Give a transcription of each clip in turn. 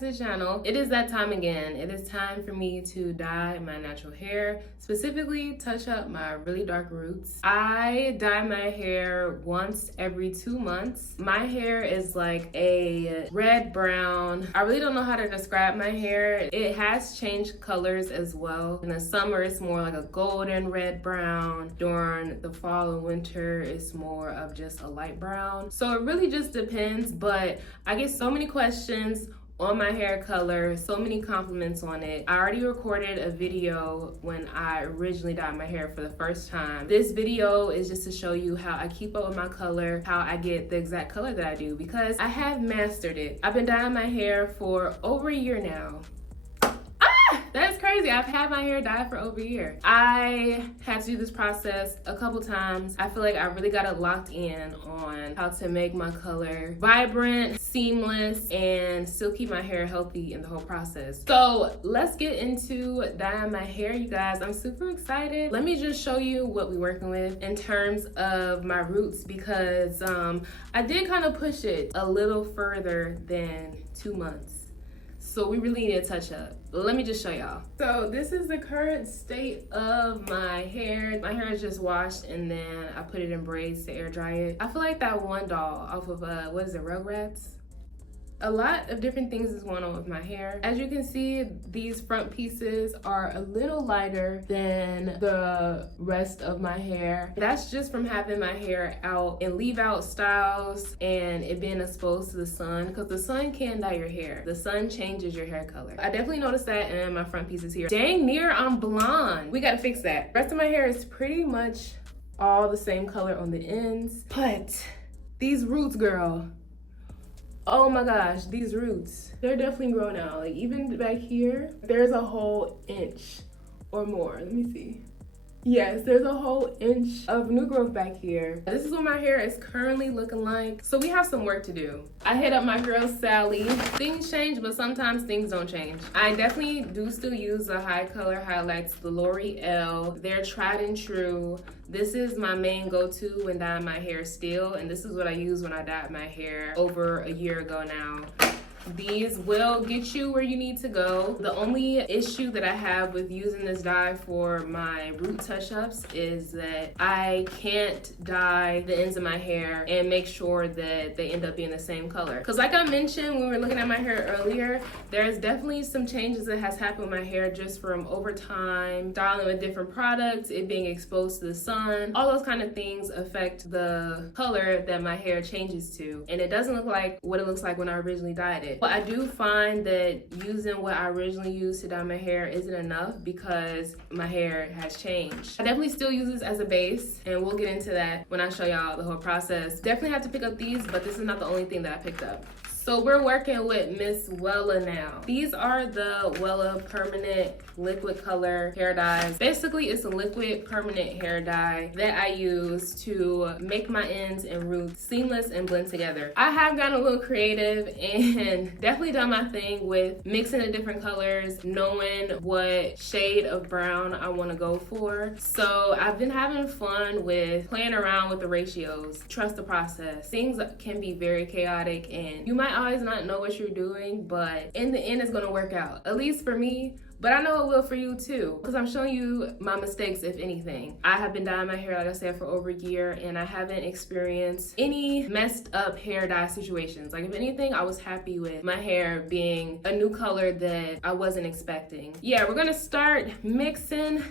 to the channel. It is that time again. It is time for me to dye my natural hair, specifically touch up my really dark roots. I dye my hair once every 2 months. My hair is like a red brown. I really don't know how to describe my hair. It has changed colors as well. In the summer, it's more like a golden red brown. During the fall and winter, it's more of just a light brown. So it really just depends, but I get so many questions on my hair color, so many compliments on it. I already recorded a video when I originally dyed my hair for the first time. This video is just to show you how I keep up with my color, how I get the exact color that I do, because I have mastered it. I've been dyeing my hair for over a year now. That's crazy. I've had my hair dyed for over a year. I had to do this process a couple times. I feel like I really got it locked in on how to make my color vibrant, seamless, and still keep my hair healthy in the whole process. So let's get into dyeing my hair, you guys. I'm super excited. Let me just show you what we're working with in terms of my roots, because I did kind of push it a little further than 2 months. So we really need to touch up. Let me just show y'all. So this is the current state of my hair. My hair is just washed and then I put it in braids to air dry it. I feel like that one doll off of, what is it, Rugrats? A lot of different things is going on with my hair. As you can see, these front pieces are a little lighter than the rest of my hair. That's just from having my hair out in leave out styles and it being exposed to the sun, because the sun can dye your hair. The sun changes your hair color. I definitely noticed that in my front pieces here. Dang near I'm blonde. We gotta fix that. The rest of my hair is pretty much all the same color on the ends, but these roots, girl. Oh my gosh, these roots, they're definitely grown out. Like even back here, there's a whole inch or more. Let me see. Yes, there's a whole inch of new growth back here. This is what my hair is currently looking like. So we have some work to do. I hit up my girl Sally. Things change, but sometimes things don't change. I definitely do still use the high color highlights, the L'Oreal. They're tried and true. This is my main go-to when dyeing my hair still, and this is what I use when I dyed my hair over a year ago now. These will get you where you need to go. The only issue that I have with using this dye for my root touch-ups is that I can't dye the ends of my hair and make sure that they end up being the same color. Because like I mentioned when we were looking at my hair earlier, there's definitely some changes that has happened with my hair just from over time, styling with different products, it being exposed to the sun. All those kind of things affect the color that my hair changes to. And it doesn't look like what it looks like when I originally dyed it. But I do find that using what I originally used to dye my hair isn't enough because my hair has changed. I definitely still use this as a base, and we'll get into that when I show y'all the whole process. Definitely have to pick up these, but this is not the only thing that I picked up. So we're working with Miss Wella now. These are the Wella permanent liquid color hair dyes. Basically, it's a liquid permanent hair dye that I use to make my ends and roots seamless and blend together. I have gotten a little creative and definitely done my thing with mixing the different colors, knowing what shade of brown I want to go for. So I've been having fun with playing around with the ratios. Trust the process. Things can be very chaotic and you might always not know what you're doing, but in the end it's gonna work out, at least for me. But I know it will for you too, because I'm showing you my mistakes, if anything. I have been dyeing my hair, like I said, for over a year, and I haven't experienced any messed up hair dye situations. Like if anything, I was happy with my hair being a new color that I wasn't expecting. Yeah, we're gonna start mixing.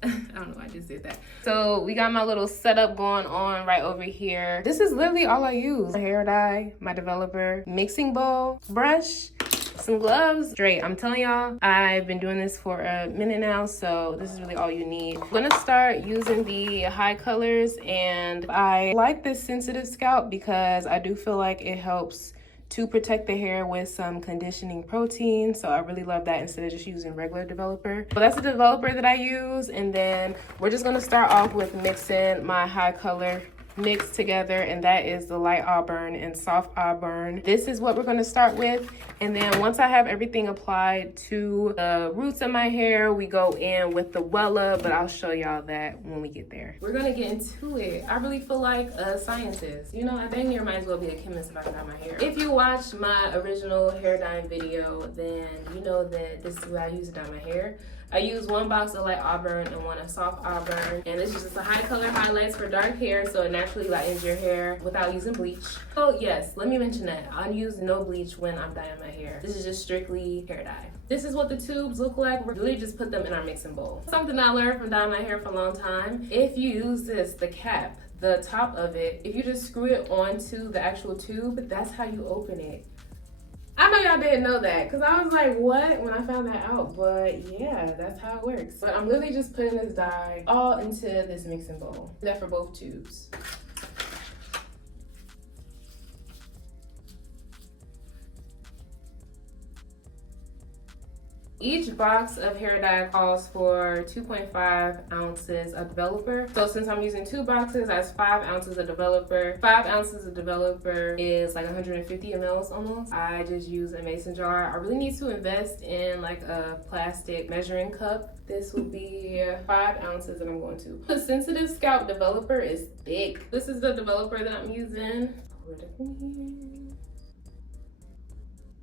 I don't know why I just did that. So we got my little setup going on right over here. This is literally all I use. My hair dye, my developer, mixing bowl, brush, some gloves. Straight, I'm telling y'all, I've been doing this for a minute now, so this is really all you need. I'm gonna start using the high colors, and I like this sensitive scalp because I do feel like it helps to protect the hair with some conditioning protein. So I really love that instead of just using regular developer. But that's the developer that I use. And then we're just gonna start off with mixing my high color mixed together, and that is the light auburn and soft auburn. This is what we're going to start with, and then once I have everything applied to the roots of my hair, we go in with the Wella, but I'll show y'all that when we get there. We're gonna get into it. I really feel like a scientist. You know, I dang near might as well be a chemist if I can dye my hair. If you watched my original hair dyeing video, then you know that this is what I use to dye my hair. I use 1 box of light auburn and 1 of soft auburn. And this is just a high color highlights for dark hair, so it naturally lightens your hair without using bleach. Oh yes, let me mention that. I use no bleach when I'm dyeing my hair. This is just strictly hair dye. This is what the tubes look like. We're really just put them in our mixing bowl. Something I learned from dyeing my hair for a long time. If you use this, the cap, the top of it, if you just screw it onto the actual tube, that's how you open it. I know y'all didn't know that, because I was like, what? When I found that out, but yeah, that's how it works. But I'm literally just putting this dye all into this mixing bowl. That for both tubes. Each box of hair dye calls for 2.5 ounces of developer. So since I'm using 2 boxes, that's 5 ounces of developer. 5 ounces of developer is like 150 mLs almost. I just use a mason jar. I really need to invest in like a plastic measuring cup. This will be 5 ounces that I'm going to. The sensitive scalp developer is thick. This is the developer that I'm using. Pour it up in here.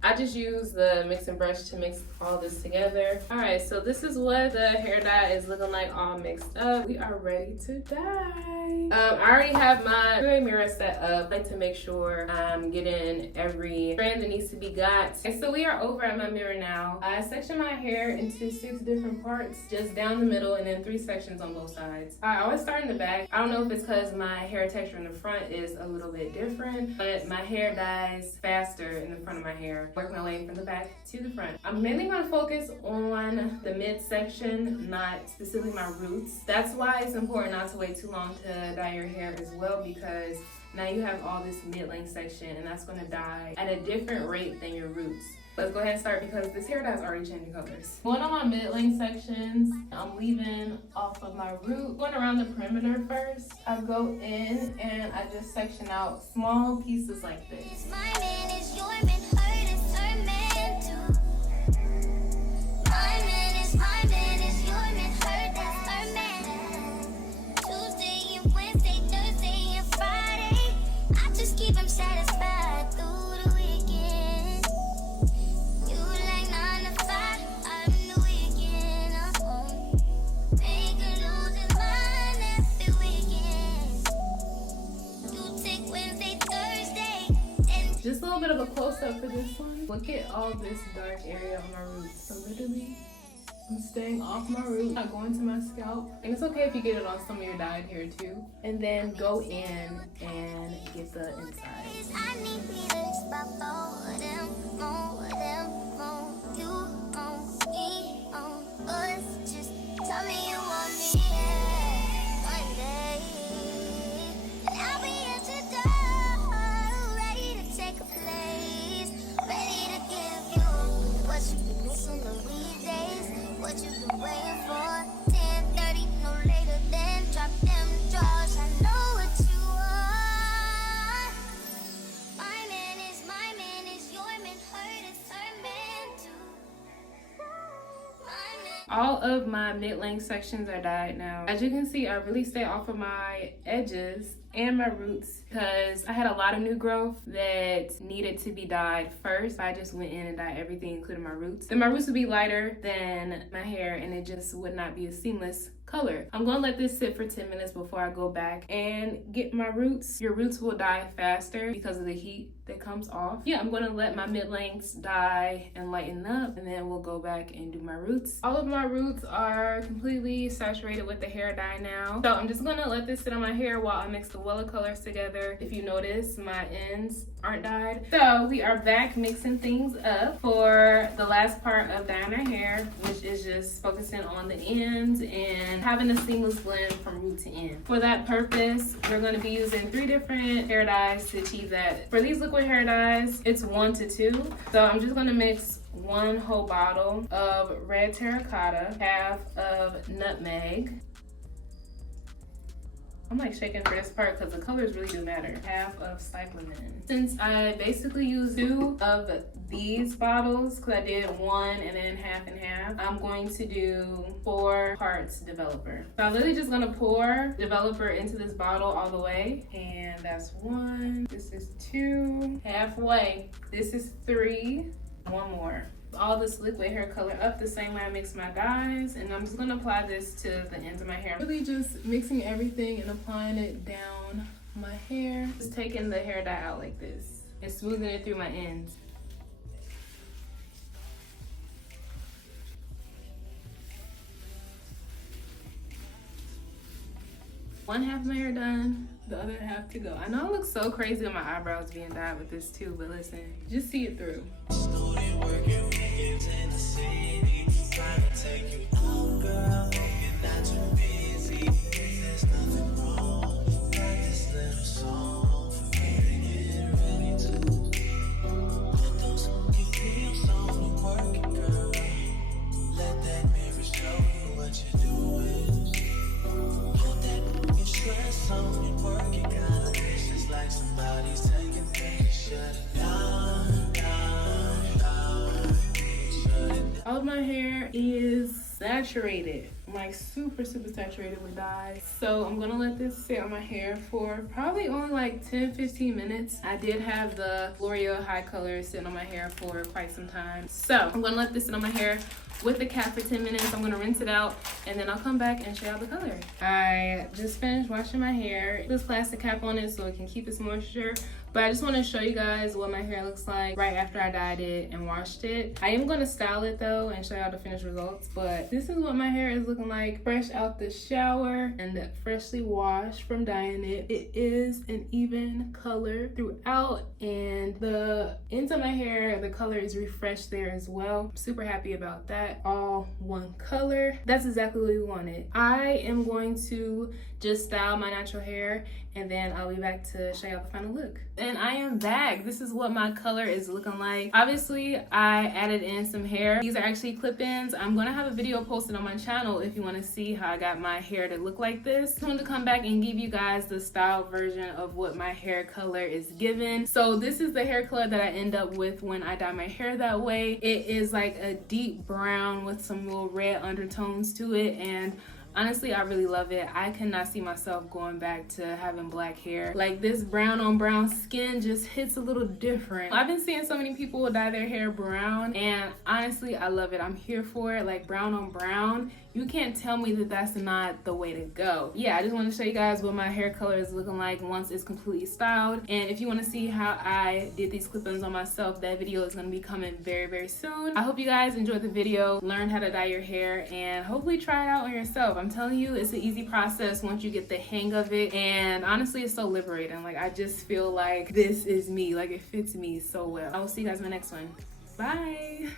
I just use the mixing brush to mix all this together. All right, so this is what the hair dye is looking like all mixed up. We are ready to dye. I already have my three-way mirror set up. I like to make sure I'm getting every strand that needs to be got. And so we are over at my mirror now. I section my hair into 6 different parts, just down the middle, and then 3 sections on both sides. I always start in the back. I don't know if it's because my hair texture in the front is a little bit different, but my hair dyes faster in the front of my hair. Work my way from the back to the front. I'm mainly going to focus on the midsection, not specifically my roots. That's why it's important not to wait too long to dye your hair as well, because now you have all this mid-length section, and that's going to dye at a different rate than your roots. Let's go ahead and start, because this hair dye is already changing colors. Going on my mid-length sections, I'm leaving off of my root. Going around the perimeter first, I go in and I just section out small pieces like this. My man is your man, hurt is her man too. My man is your man, hurt that's her man. Tuesday and Wednesday, Thursday and Friday, I just keep him satisfied through the weekend. You like 9 to 5, I'm the weekend. Make her lose his mind every weekend. You take Wednesday, Thursday, and just a little bit of a close-up for this one. Look at all this dark area on my roots. So literally, I'm staying off my root, not going to my scalp. And it's okay if you get it on some of your dyed hair too. And then go in and get the inside. I need feelings about them, you on me, on us. Just tell me you want me one day. And I'll be at your door, ready to take a place, ready to give you what you've been missing the weekdays. What you been waiting for? 10:30, no later than drop them drawers. I know what you want. My man is your man, hurt is her man too. All of my mid-length sections are dyed now. As you can see, I really stay off of my edges and my roots because I had a lot of new growth that needed to be dyed first. I just went in and dyed everything, including my roots. Then my roots would be lighter than my hair, and it just would not be a seamless color. I'm gonna let this sit for 10 minutes before I go back and get my roots. Your roots will dye faster because of the heat that comes off. Yeah, I'm gonna let my mid-lengths dye and lighten up, and then we'll go back and do my roots. All of my roots are completely saturated with the hair dye now. So I'm just gonna let this sit on my hair while I mix the Wella colors together. If you notice, my ends aren't dyed. So we are back mixing things up for the last part of dyeing our hair, which is just focusing on the ends and having a seamless blend from root to end. For that purpose, we're going to be using 3 different hair dyes to achieve that. For these liquid hair dyes, it's 1 to 2. So I'm just going to mix 1 whole bottle of red terracotta, half of nutmeg, I'm like shaking for this part because the colors really do matter. Half of cyclamen. Since I basically used 2 of these bottles, because I did 1 and then half and half, I'm going to do 4 parts developer. So I'm literally just gonna pour developer into this bottle all the way. And that's 1, this is 2, halfway. This is 3, 1 more. All this liquid hair color up the same way I mix my dyes, and I'm just gonna apply this to the ends of my hair. Really just mixing everything and applying it down my hair. Just taking the hair dye out like this and smoothing it through my ends. One half of my hair done, the other half to go. I know I look so crazy with my eyebrows being dyed with this too, but listen, just see it through. All of my hair is saturated, like super saturated with dye. So I'm gonna let this sit on my hair for probably only like 10-15 minutes. I did have the L'Oreal High Color sitting on my hair for quite some time. So I'm gonna let this sit on my hair with the cap for 10 minutes. I'm gonna rinse it out and then I'll come back and show you the color. I just finished washing my hair. This plastic cap on it so it can keep its moisture. But I just want to show you guys what my hair looks like right after I dyed it and washed it. I am going to style it though and show y'all the finished results. But this is what my hair is looking like fresh out the shower and freshly washed from dyeing it. It is an even color throughout, and the ends of my hair, the color is refreshed there as well. I'm super happy about that. All one color. That's exactly what we wanted. I am going to just style my natural hair and then I'll be back to show y'all the final look. And I am back. This is what my color is looking like. Obviously, I added in some hair. These are actually clip-ins. I'm gonna have a video posted on my channel if you wanna see how I got my hair to look like this. I wanted to come back and give you guys the style version of what my hair color is given. So this is the hair color that I end up with when I dye my hair that way. It is like a deep brown with some little red undertones to it, and honestly, I really love it. I cannot see myself going back to having black hair. Like, this brown on brown skin just hits a little different. I've been seeing so many people dye their hair brown, and honestly, I love it. I'm here for it. Like, brown on brown. You can't tell me that that's not the way to go. Yeah, I just want to show you guys what my hair color is looking like once it's completely styled. And if you want to see how I did these clip-ins on myself, that video is going to be coming very soon. I hope you guys enjoyed the video, learned how to dye your hair, and hopefully try it out on yourself. I'm telling you, it's an easy process once you get the hang of it. And honestly, it's so liberating. Like, I just feel like this is me. Like, it fits me so well. I will see you guys in my next one. Bye.